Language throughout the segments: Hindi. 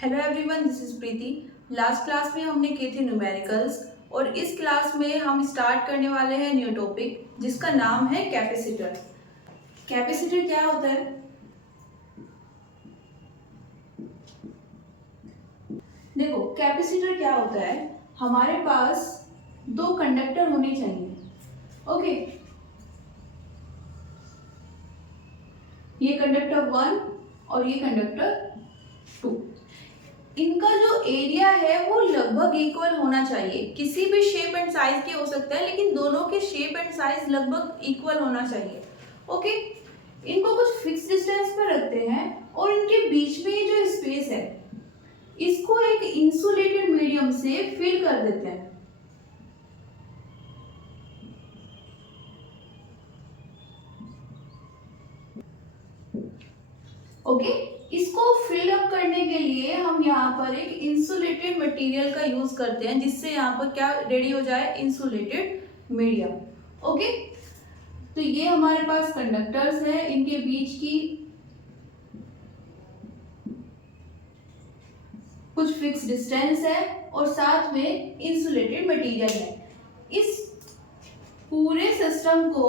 Hello everyone, this is Preeti. Last class में हमने किए थे न्यूमेरिकल्स और इस क्लास में हम स्टार्ट करने वाले हैं न्यू टॉपिक जिसका नाम है कैपेसिटर। कैपेसिटर क्या होता है? देखो, कैपेसिटर क्या होता है, हमारे पास दो कंडक्टर होने चाहिए। ओके, ये कंडक्टर 1 और ये कंडक्टर 2। इनका जो एरिया है वो लगभग इक्वल होना चाहिए। किसी भी शेप एंड साइज के हो सकता है, लेकिन दोनों के शेप एंड साइज लगभग इक्वल होना चाहिए। ओके, इनको कुछ फिक्स डिस्टेंस पर रखते हैं और इनके बीच में जो स्पेस है इसको एक इंसुलेटेड मीडियम से फिल कर देते हैं। ओके, इसको फिल अप करने के लिए हम यहाँ पर एक इंसुलेटेड मटेरियल का यूज करते हैं, जिससे यहाँ पर क्या रेडी हो जाए, इंसुलेटेड मीडियम। ओके, तो ये हमारे पास कंडक्टर्स है, इनके बीच की कुछ फिक्स डिस्टेंस है और साथ में इंसुलेटेड मटेरियल है। इस पूरे सिस्टम को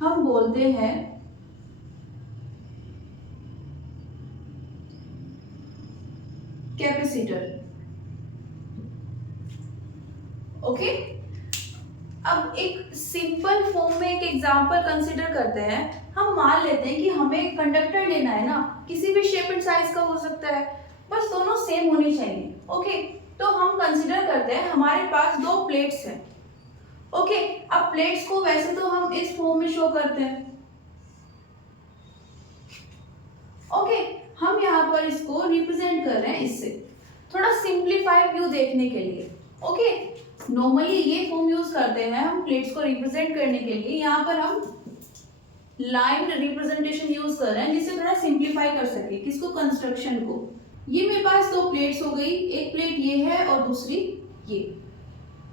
हम बोलते हैं कैपेसिटर। ओके, अब एक सिंपल फॉर्म में एक एग्जांपल कंसीडर करते हैं। हम मान लेते हैं कि हमें एक कंडक्टर लेना है ना, किसी भी शेप एंड साइज का हो सकता है, बस दोनों सेम होनी चाहिए। ओके, तो हम कंसीडर करते हैं हमारे पास दो प्लेट्स हैं। ओके, अब प्लेट्स को वैसे तो हम इस फॉर्म में शो करते हैं। ओके, हम यहाँ पर इसको रिप्रेजेंट कर रहे हैं इससे, थोड़ा सिंप्लीफाइड व्यू देखने के लिए। ओके, नॉर्मली ये फॉर्म यूज करते हैं हम प्लेट्स को रिप्रेजेंट करने के लिए। यहाँ पर हम लाइन रिप्रेजेंटेशन यूज कर रहे हैं जिससे थोड़ा सिंप्लीफाई कर सके किसको, कंस्ट्रक्शन को। ये मेरे पास दो प्लेट्स हो गई, एक प्लेट ये है और दूसरी ये,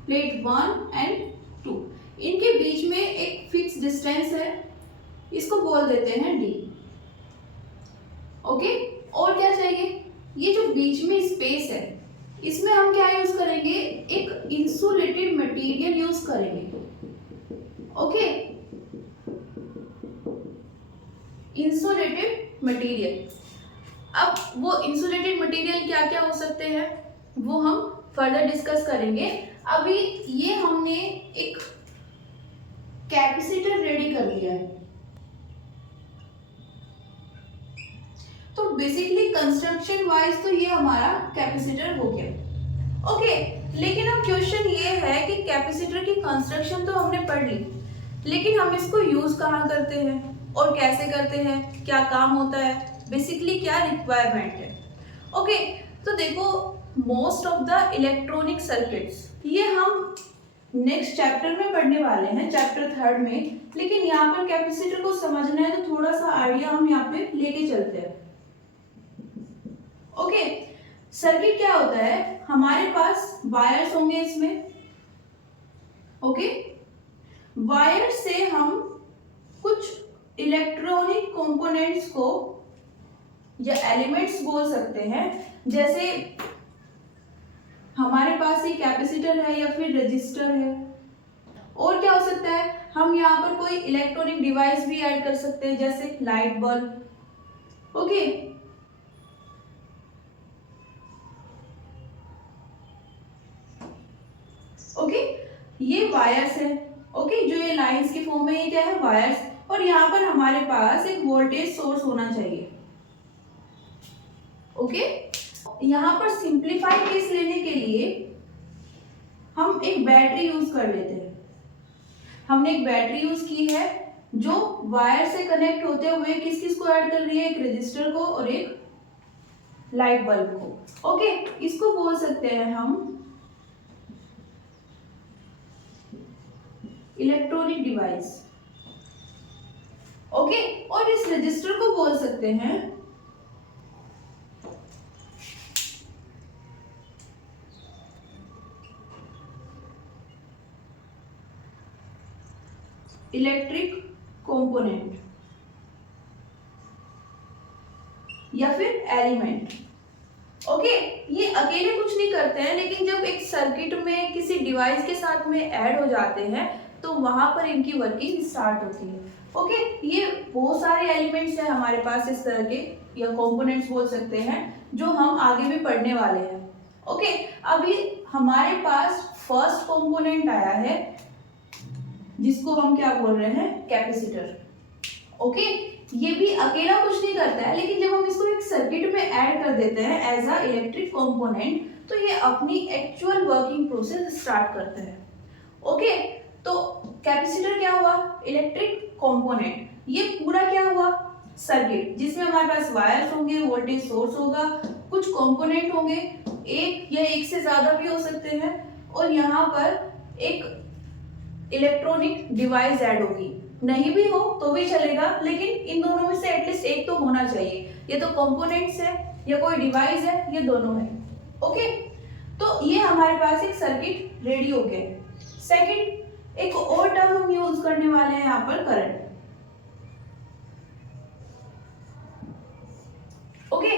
प्लेट 1 एंड 2। इनके बीच में एक फिक्स डिस्टेंस है, इसको बोल देते हैं d। ओके, और क्या चाहिए, ये जो बीच में स्पेस है इसमें हम क्या यूज करेंगे, एक इंसुलेटेड मटेरियल यूज करेंगे। Okay, insulated material. अब वो इंसुलेटेड मटेरियल क्या क्या हो सकते हैं वो हम फर्दर डिस्कस करेंगे। अभी ये हमने एक कैपेसिटर रेडी कर लिया है, तो बेसिकली कंस्ट्रक्शन वाइज तो ये हमारा कैपेसिटर हो गया। ओके, लेकिन अब क्वेश्चन ये है कि कैपेसिटर की कंस्ट्रक्शन तो हमने पढ़ ली, लेकिन हम इसको यूज कहाँ करते हैं और कैसे करते हैं, क्या काम होता है, बेसिकली क्या रिक्वायरमेंट है। ओके, तो देखो, most of the electronic circuits ये हम नेक्स्ट चैप्टर में पढ़ने वाले हैं, चैप्टर 3 में। लेकिन यहाँ पर कैपेसिटर को समझना है तो थोड़ा सा आइडिया हम यहाँ पे लेके चलते हैं। ओके, सर्किट क्या होता है, हमारे पास वायर्स होंगे इसमें। ओके, वायर से हम कुछ इलेक्ट्रॉनिक कंपोनेंट्स को या एलिमेंट्स बोल सकते हैं, जैसे हमारे पास ये कैपेसिटर है या फिर रजिस्टर है। और क्या हो सकता है, हम यहाँ पर कोई इलेक्ट्रॉनिक डिवाइस भी ऐड कर सकते हैं, जैसे लाइट बल्ब। ओके, ओके, ये वायर्स है। ओके, जो ये लाइंस के फॉर्म में, ये क्या है, वायर्स। और यहाँ पर हमारे पास एक वोल्टेज सोर्स होना चाहिए। ओके, यहाँ पर सिंप्लीफाई केस लेने के लिए हम एक बैटरी यूज कर लेते हैं। हमने एक बैटरी यूज की है जो वायर से कनेक्ट होते हुए किस किस को ऐड कर रही है, एक रजिस्टर को और एक लाइट बल्ब को। ओके, इसको बोल सकते हैं हम इलेक्ट्रॉनिक डिवाइस। ओके, और इस रजिस्टर को बोल सकते हैं इलेक्ट्रिक कंपोनेंट या फिर एलिमेंट। ओके, ये अकेले कुछ नहीं करते हैं, लेकिन जब एक सर्किट में किसी डिवाइस के साथ में ऐड हो जाते हैं तो वहां पर इनकी वर्किंग स्टार्ट होती है। ओके, ये बहुत सारे एलिमेंट्स हैं हमारे पास इस तरह के, या कंपोनेंट्स बोल सकते हैं, जो हम आगे भी पढ़ने वाले हैं। ओके, अभी हमारे पास फर्स्ट कंपोनेंट आया है जिसको हम क्या बोल रहे हैं, कैपेसिटर। ओके, ये भी अकेला कुछ नहीं करता है, लेकिन जब हम इसको एक सर्किट में ऐड कर देते हैं एज अ इलेक्ट्रिक कंपोनेंट, तो ये अपनी एक्चुअल वर्किंग प्रोसेस स्टार्ट करते हैं। ओके, तो कैपेसिटर क्या हुआ, इलेक्ट्रिक कंपोनेंट। ये पूरा क्या हुआ, सर्किट, जिसमें हमारे पास वायर्स होंगे, वोल्टेज सोर्स होगा, कुछ कंपोनेंट होंगे, एक या एक से ज्यादा भी हो सकते हैं, और यहाँ पर एक इलेक्ट्रॉनिक डिवाइस ऐड होगी। नहीं भी हो तो भी चलेगा, लेकिन इन दोनों में से एटलीस्ट एक तो होना चाहिए। ये तो कंपोनेंट्स है या कोई डिवाइस है, ये दोनों है। ओके, तो ये हमारे पास एक सर्किट रेडी हो गया। सेकंड, एक और टर्म हम यूज करने वाले हैं यहाँ पर, करंट। ओके,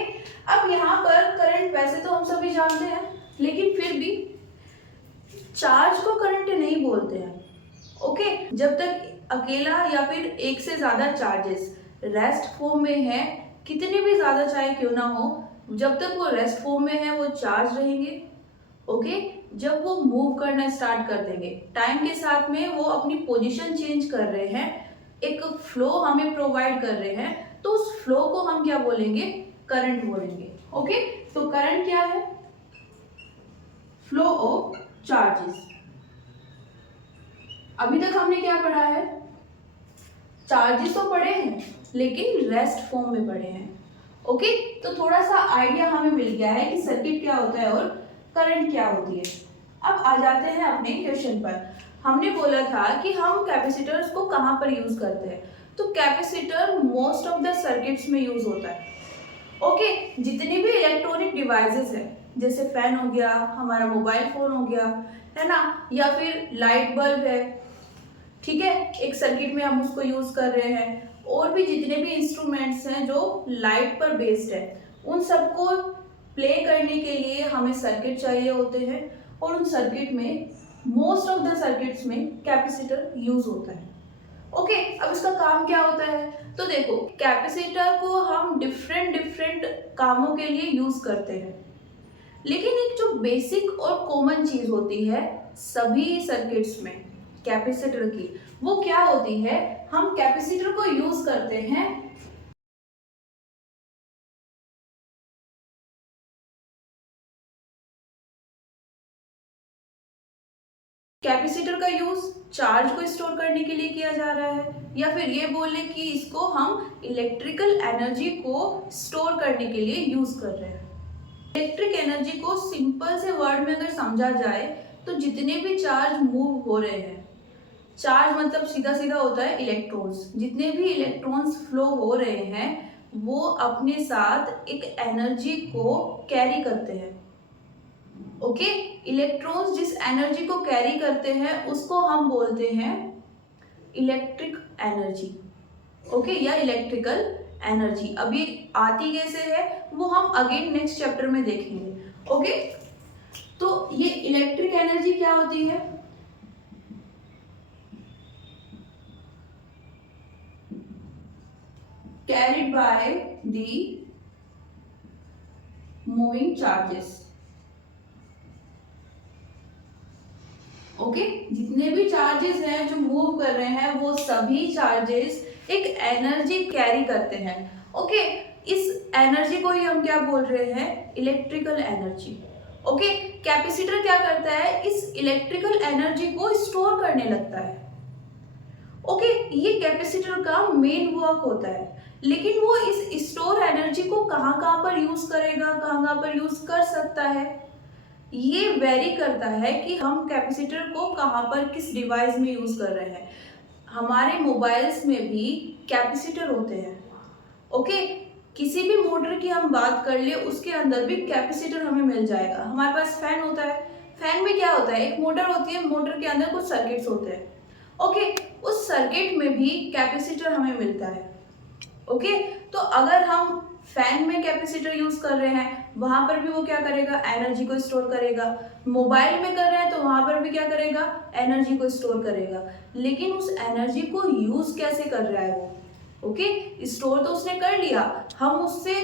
अब यहाँ पर करंट वैसे तो हम सभी जानते हैं, लेकिन फिर भी चार्ज को करंट नहीं बोलते हैं। ओके, जब तक अकेला या फिर एक से ज्यादा चार्जेस रेस्ट फॉर्म में है, कितने भी ज्यादा चाहे क्यों ना हो, जब तक वो रेस्ट फॉर्म में है वो चार्ज रहेंगे। ओके, जब वो मूव करना स्टार्ट कर देंगे, टाइम के साथ में वो अपनी पोजीशन चेंज कर रहे हैं, एक फ्लो हमें प्रोवाइड कर रहे हैं, तो उस फ्लो को हम क्या बोलेंगे, करंट बोलेंगे। ओके, तो करंट क्या है, फ्लो ऑफ चार्जेस। अभी तक हमने क्या पढ़ा है, चार्जेस तो पढ़े हैं, लेकिन रेस्ट फॉर्म में पढ़े हैं। ओके, तो थोड़ा सा आइडिया हमें मिल गया है कि सर्किट क्या होता है और करंट क्या होती है। अब आ जाते हैं अपने क्वेश्चन पर। हमने बोला था कि हम कैपेसिटर्स को कहाँ पर यूज करते हैं, तो capacitor most of the circuits में यूज होता है। ओके, जितनी भी इलेक्ट्रॉनिक डिवाइसेस है, जैसे फैन हो गया, हमारा मोबाइल फोन हो गया, है ना, या फिर लाइट बल्ब है, ठीक है, एक सर्किट में हम उसको यूज कर रहे हैं, और भी जितने भी इंस्ट्रूमेंट्स हैं जो लाइट पर बेस्ड है, उन सबको प्ले करने के लिए हमें सर्किट चाहिए होते हैं, और उन सर्किट में मोस्ट ऑफ द सर्किट्स में कैपेसिटर यूज होता है। ओके, अब इसका काम क्या होता है, तो देखो, कैपेसिटर को हम डिफरेंट कामों के लिए यूज करते हैं, लेकिन एक जो बेसिक और कॉमन चीज होती है सभी सर्किट्स में कैपेसिटर की, वो क्या होती है, हम कैपेसिटर को यूज करते हैं कैपेसिटर का यूज चार्ज को स्टोर करने के लिए किया जा रहा है, या फिर ये बोले कि इसको हम इलेक्ट्रिकल एनर्जी को स्टोर करने के लिए यूज कर रहे हैं। इलेक्ट्रिक एनर्जी को सिंपल से वर्ड में अगर समझा जाए, तो जितने भी चार्ज मूव हो रहे हैं, चार्ज मतलब सीधा सीधा होता है इलेक्ट्रॉन्स, जितने भी इलेक्ट्रॉन्स फ्लो हो रहे हैं वो अपने साथ एक एनर्जी को कैरी करते हैं। ओके, इलेक्ट्रॉन्स जिस एनर्जी को कैरी करते हैं उसको हम बोलते हैं इलेक्ट्रिक एनर्जी। ओके, या इलेक्ट्रिकल एनर्जी। अब ये आती कैसे है वो हम अगेन नेक्स्ट चैप्टर में देखेंगे। ओके, तो ये इलेक्ट्रिक एनर्जी क्या होती है, carried by the moving charges। Okay, जितने भी चार्जेस हैं जो मूव कर रहे हैं वो सभी चार्जेस एक एनर्जी कैरी करते हैं। ओके, इस एनर्जी को ही हम क्या बोल रहे हैं, इलेक्ट्रिकल एनर्जी। ओके, कैपेसिटर क्या करता है, इस इलेक्ट्रिकल एनर्जी को स्टोर करने लगता है। ओके, ये कैपेसिटर का मेन वर्क होता है, लेकिन वो इस स्टोर एनर्जी को कहाँ कहाँ पर यूज करेगा, कहाँ कहाँ पर यूज कर सकता है, ये वेरी करता है कि हम कैपेसिटर को कहाँ पर किस डिवाइस में यूज कर रहे हैं। हमारे मोबाइल्स में भी कैपेसिटर होते हैं। ओके, किसी भी मोटर की हम बात कर ले उसके अंदर भी कैपेसिटर हमें मिल जाएगा। हमारे पास फैन होता है, फैन में क्या होता है, एक मोटर होती है, मोटर के अंदर कुछ सर्किट्स होते हैं। ओके, उस सर्किट में भी कैपेसिटर हमें मिलता है। ओके, तो अगर हम फैन में कैपेसिटर यूज कर रहे हैं, वहां पर भी वो क्या करेगा, एनर्जी को स्टोर करेगा। मोबाइल में कर रहे हैं तो वहां पर भी क्या करेगा, एनर्जी को स्टोर करेगा। लेकिन उस एनर्जी को यूज कैसे कर रहा है वो, ओके, स्टोर तो उसने कर लिया, हम उससे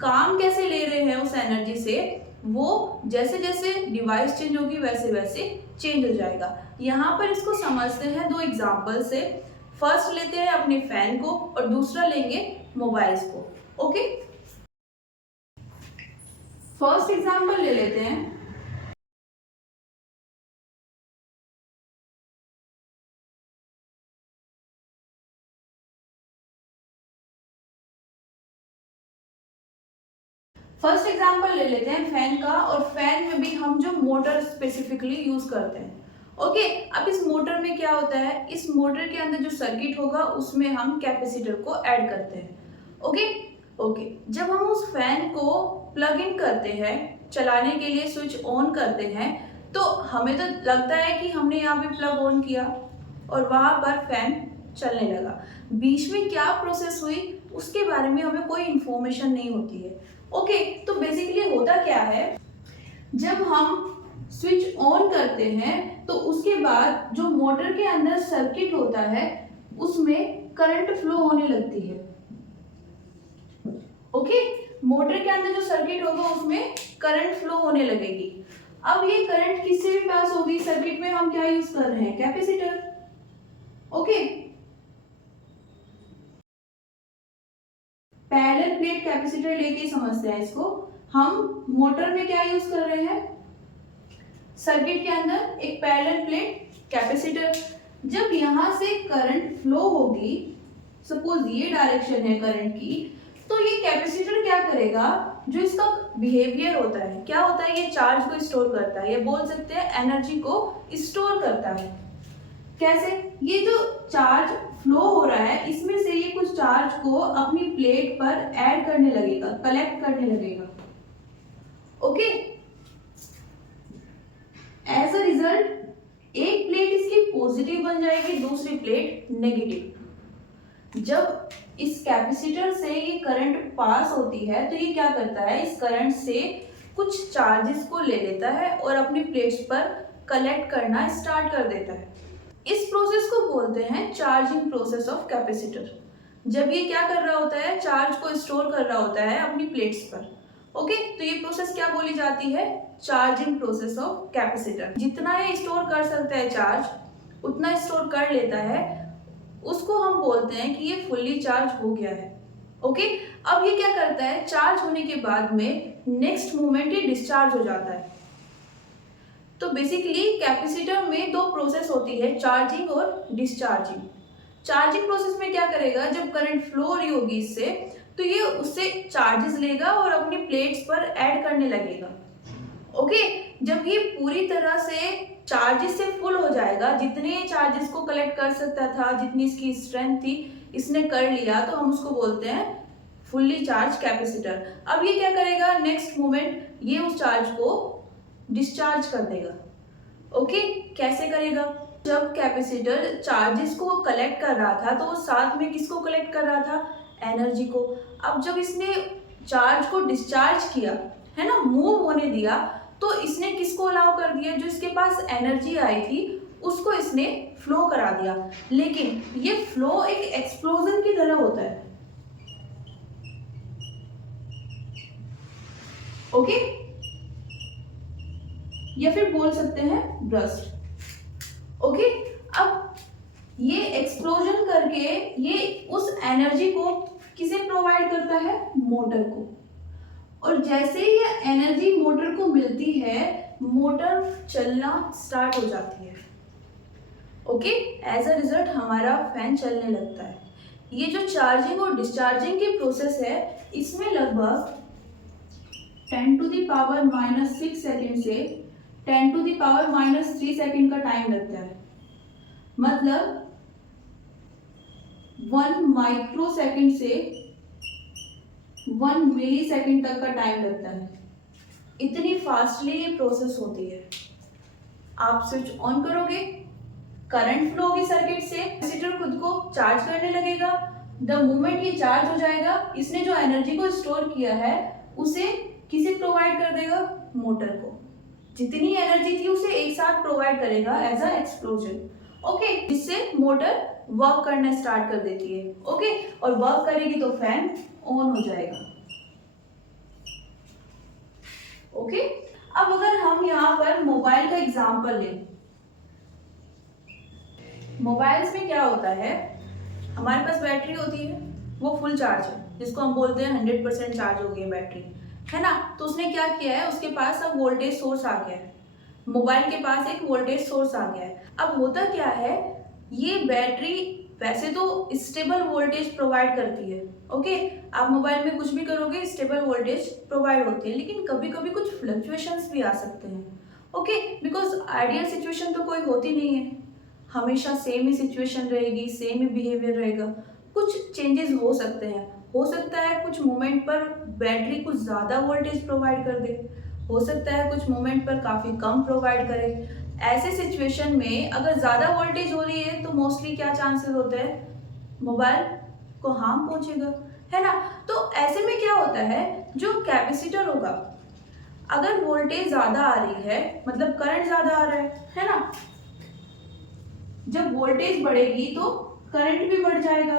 काम कैसे ले रहे हैं उस एनर्जी से, वो जैसे जैसे डिवाइस चेंज होगी वैसे वैसे चेंज हो जाएगा। यहाँ पर इसको समझते हैं दो एग्जाम्पल से। फर्स्ट लेते हैं अपने फैन को और दूसरा लेंगे मोबाइल्स को, ओके। फर्स्ट एग्जाम्पल ले लेते हैं। फर्स्ट एग्जाम्पल ले लेते हैं फैन का, और फैन में भी हम जो मोटर स्पेसिफिकली यूज करते हैं, ओके। अब इस मोटर में क्या होता है, इस मोटर के अंदर जो सर्किट होगा उसमें हम कैपेसिटर को ऐड करते हैं, ओके। ओके, जब हम उस फैन को प्लग इन करते हैं, चलाने के लिए स्विच ऑन करते हैं, तो हमें तो लगता है कि हमने यहाँ पे प्लग ऑन किया और वहां पर फैन चलने लगा। बीच में क्या प्रोसेस हुई उसके बारे में हमें कोई इंफॉर्मेशन नहीं होती है, ओके। तो बेसिकली होता क्या है, जब हम स्विच ऑन करते हैं तो उसके बाद जो मोटर के अंदर सर्किट होता है उसमें करंट फ्लो होने लगती है, ओके। मोटर के अंदर जो सर्किट होगा उसमें करंट फ्लो होने लगेगी। अब ये करंट किससे भी पास होगी, सर्किट में हम क्या यूज कर रहे हैं, capacitor, okay. Parallel plate capacitor लेके समझते हैं इसको। हम मोटर में क्या यूज कर रहे हैं, सर्किट के अंदर एक पैरेलल प्लेट कैपेसिटर। जब यहां से करंट फ्लो होगी, सपोज ये डायरेक्शन है करंट की, तो ये कैपेसिटर क्या करेगा, जो इसका बिहेवियर होता है, क्या होता है, ये चार्ज को स्टोर करता है, ये बोल सकते हैं एनर्जी को स्टोर करता है। कैसे, ये जो चार्ज फ्लो हो रहा है इसमें से ये कुछ चार्ज को अपनी प्लेट पर ऐड करने लगेगा, कलेक्ट करने लगेगा, ओके। एज अ रिजल्ट एक प्लेट इसकी पॉजिटिव बन जाएगी, दूसरी प्लेट नेगेटिव। जब इस कैपेसिटर से ये करंट पास होती है तो ये क्या करता है, इस करंट से कुछ चार्जेस को ले लेता है और अपनी प्लेट्स पर कलेक्ट करना स्टार्ट कर देता है। इस प्रोसेस को बोलते हैं चार्जिंग प्रोसेस ऑफ कैपेसिटर। जब ये क्या कर रहा होता है, चार्ज को स्टोर कर रहा होता है अपनी प्लेट्स पर, ओके। तो ये प्रोसेस क्या बोली जाती है, चार्जिंग प्रोसेस ऑफ कैपेसिटर। जितना ये स्टोर कर सकता है चार्ज उतना स्टोर कर लेता है, उसको हम बोलते हैं कि ये फुल्ली चार्ज हो गया है, ओके। अब ये क्या करता है, चार्ज होने के बाद में नेक्स्ट मोमेंट ये डिस्चार्ज हो जाता है। तो बेसिकली कैपेसिटर में दो प्रोसेस होती है, चार्जिंग और डिस्चार्जिंग। चार्जिंग प्रोसेस में क्या करेगा, जब करंट फ्लो हो रही होगी इससे, तो ये उससे चार्जेस लेगा और अपनी प्लेट्स पर ऐड करने लगेगा, ओके। जब ये पूरी तरह से चार्जेस से फुल हो जाएगा, जितने चार्जेस को कलेक्ट कर सकता था, जितनी इसकी स्ट्रेंथ थी, इसने कर लिया, तो हम उसको बोलते हैं फुल्ली चार्ज कैपेसिटर। अब ये क्या करेगा, नेक्स्ट मोमेंट ये उस चार्ज को डिस्चार्ज कर देगा, ओके। कैसे करेगा, जब कैपेसिटर चार्जेस को कलेक्ट कर रहा था तो वो साथ में किसको कलेक्ट कर रहा था, एनर्जी को। अब जब इसने चार्ज को डिस्चार्ज किया है ना, मूव होने दिया, तो इसने किसको अलाउ कर दिया, जो इसके पास एनर्जी आई थी उसको इसने फ्लो करा दिया। लेकिन ये फ्लो एक एक्सप्लोजन की तरह होता है, ओके, या फिर बोल सकते हैं ब्रस्ट, ओके। अब ये एक्सप्लोजन करके ये उस एनर्जी को किसे प्रोवाइड करता है, मोटर को। और जैसे ही ये एनर्जी मोटर को मिलती है, मोटर चलना स्टार्ट हो जाती है, ओके। एज अ रिजल्ट हमारा फैन चलने लगता है। ये जो चार्जिंग और डिस्चार्जिंग की प्रोसेस है, इसमें लगभग 10⁻⁻6 सेकेंड से 10⁻³ सेकेंड का टाइम लगता है। मतलब 1 माइक्रो सेकेंड से 1 मिली सेकेंड तक का टाइम लगता है। इतनी फास्टली ये प्रोसेस होती है। आप स्विच ऑन करोगे, करंट फ्लो होगी सर्किट से, कैपेसिटर खुद को चार्ज करने लगेगा। द मोमेंट ये चार्ज हो जाएगा, इसने जो एनर्जी को स्टोर किया है उसे किसी करेगा? मोटर को जितनी एनर्जी थी उसे एक साथ प्रोवाइड करेगा एज अ एक्सप्लोजन। ओके, जिससे मोटर वर्क करना स्टार्ट कर देती है। ओके, और वर्क करेगी तो फैन ऑन हो जाएगा। ओके, अब अगर हम यहाँ पर मोबाइल का एग्जांपल लें, मोबाइल्स में क्या होता है, हमारे पास बैटरी होती है, वो फुल चार्ज है, जिसको हम बोलते हैं 100% चार्ज हो गई है बैटरी, है ना। तो उसने क्या किया है, उसके पास अब वोल्टेज सोर्स आ गया है, मोबाइल के पास एक वोल्टेज सोर्स आ गया है। अब होता क्या है, ये बैटरी वैसे तो स्टेबल वोल्टेज प्रोवाइड करती है। ओके, आप मोबाइल में कुछ भी करोगे स्टेबल वोल्टेज प्रोवाइड होती है, लेकिन कभी कभी कुछ फ्लक्चुएशंस भी आ सकते हैं। ओके, बिकॉज आइडियल सिचुएशन तो कोई होती नहीं है, हमेशा सेम ही सिचुएशन रहेगी, सेम ही बिहेवियर रहेगा। कुछ चेंजेस हो सकते हैं, हो सकता है कुछ मोमेंट पर बैटरी कुछ ज़्यादा वोल्टेज प्रोवाइड कर दे, हो सकता है कुछ मोमेंट पर काफ़ी कम प्रोवाइड करे। ऐसे सिचुएशन में अगर ज़्यादा वोल्टेज हो रही है तो मोस्टली क्या चांसेस होते हैं, मोबाइल को हार्म पहुंचेगा, है ना। तो ऐसे में क्या होता है, जो कैपेसिटर होगा, अगर वोल्टेज ज़्यादा आ रही है मतलब करंट ज़्यादा आ रहा है ना, जब वोल्टेज बढ़ेगी तो करंट भी बढ़ जाएगा,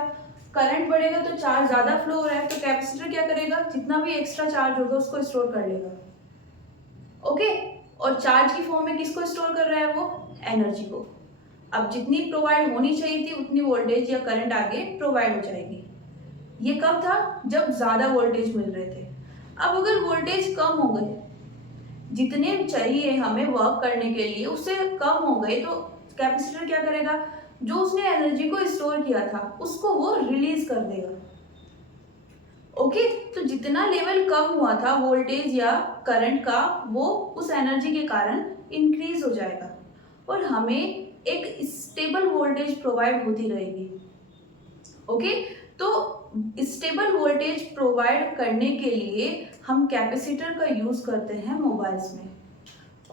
करंट बढ़ेगा तो चार्ज ज़्यादा फ्लो हो रहा है, तो कैपेसिटर क्या करेगा, जितना भी एक्स्ट्रा चार्ज होगा उसको स्टोर कर लेगा। ओके, और चार्ज की फॉर्म में किसको स्टोर कर रहा है, वो एनर्जी को। अब जितनी प्रोवाइड होनी चाहिए थी उतनी वोल्टेज या करंट आगे प्रोवाइड हो जाएगी। ये कब था, जब ज़्यादा वोल्टेज मिल रहे थे। अब अगर वोल्टेज कम हो गए, जितने चाहिए हमें वर्क करने के लिए उससे कम हो गए, तो कैपेसिटर क्या करेगा, जो उसने एनर्जी को स्टोर किया था उसको वो रिलीज कर देगा। ओके, तो जितना लेवल कम हुआ था वोल्टेज या करंट का, वो उस एनर्जी के कारण इंक्रीज हो जाएगा और हमें एक स्टेबल वोल्टेज प्रोवाइड होती रहेगी। ओके, तो स्टेबल वोल्टेज प्रोवाइड करने के लिए हम कैपेसिटर का यूज करते हैं मोबाइल्स में।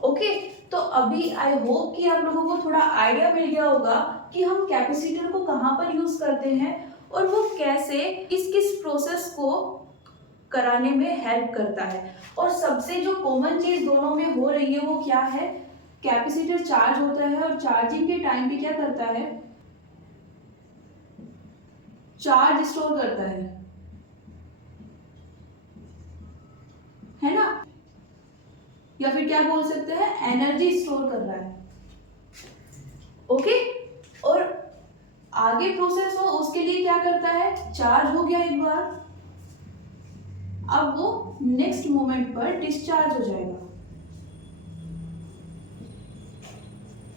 ओके, तो अभी आई होप कि आप लोगों को थोड़ा आइडिया मिल गया होगा कि हम कैपेसिटर को कहाँ पर यूज करते हैं और वो कैसे किस किस प्रोसेस को कराने में हेल्प करता है। और सबसे जो कॉमन चीज दोनों में हो रही है वो क्या है, कैपेसिटर चार्ज होता है और चार्जिंग के टाइम पे क्या करता है, चार्ज स्टोर करता है ना, या फिर क्या बोल सकते हैं, एनर्जी स्टोर कर रहा है। ओके, और आगे प्रोसेस हो उसके लिए क्या करता है, चार्ज हो गया एक बार, अब वो नेक्स्ट मोमेंट पर डिस्चार्ज हो जाएगा।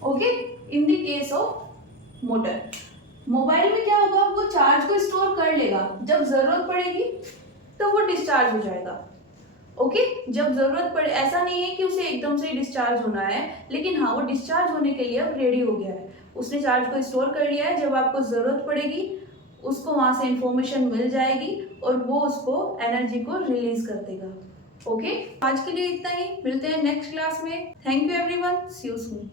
Okay, in the case of motor, mobile में क्या होगा, वो चार्ज को स्टोर कर लेगा, जब जरूरत पड़ेगी तो वो डिस्चार्ज हो जाएगा। ओके, जब जरूरत पड़े, ऐसा नहीं है कि उसे एकदम से डिस्चार्ज होना है, लेकिन हाँ वो डिस्चार्ज होने के लिए अब रेडी हो गया है, उसने चार्ज को स्टोर कर लिया है, जब आपको जरूरत पड़ेगी उसको वहां से इंफॉर्मेशन मिल जाएगी और वो उसको एनर्जी को रिलीज कर देगा। ओके, आज के लिए इतना ही, मिलते हैं नेक्स्ट क्लास में। Thank you everyone, see you soon.